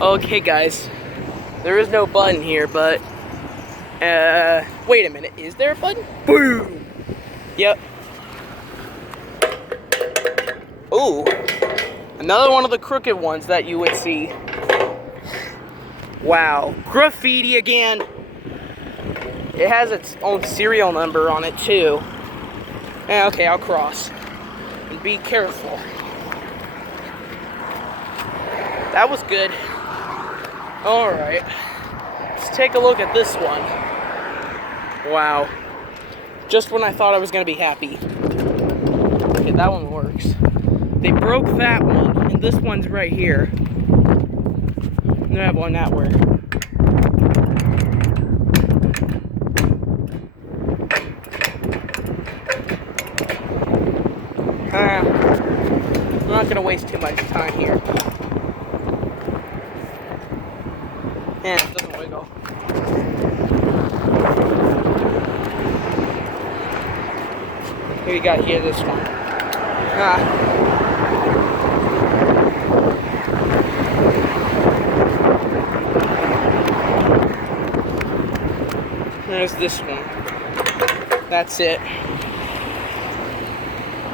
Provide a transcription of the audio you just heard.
Okay, guys. There is no button here, but wait a minute. Is there a button? Boom. Yep. Ooh. Another one of the crooked ones that you would see. Wow. Graffiti again. It has its own serial number on it too. Okay, I'll cross. And be careful. That was good. Alright. Let's take a look at this one. Wow. Just when I thought I was going to be happy. Okay, that one works. They broke that one, and this one's right here. And they have one that way. I'm not going to waste too much time here. And it doesn't wiggle. Here we got here this one. There's this one. That's it.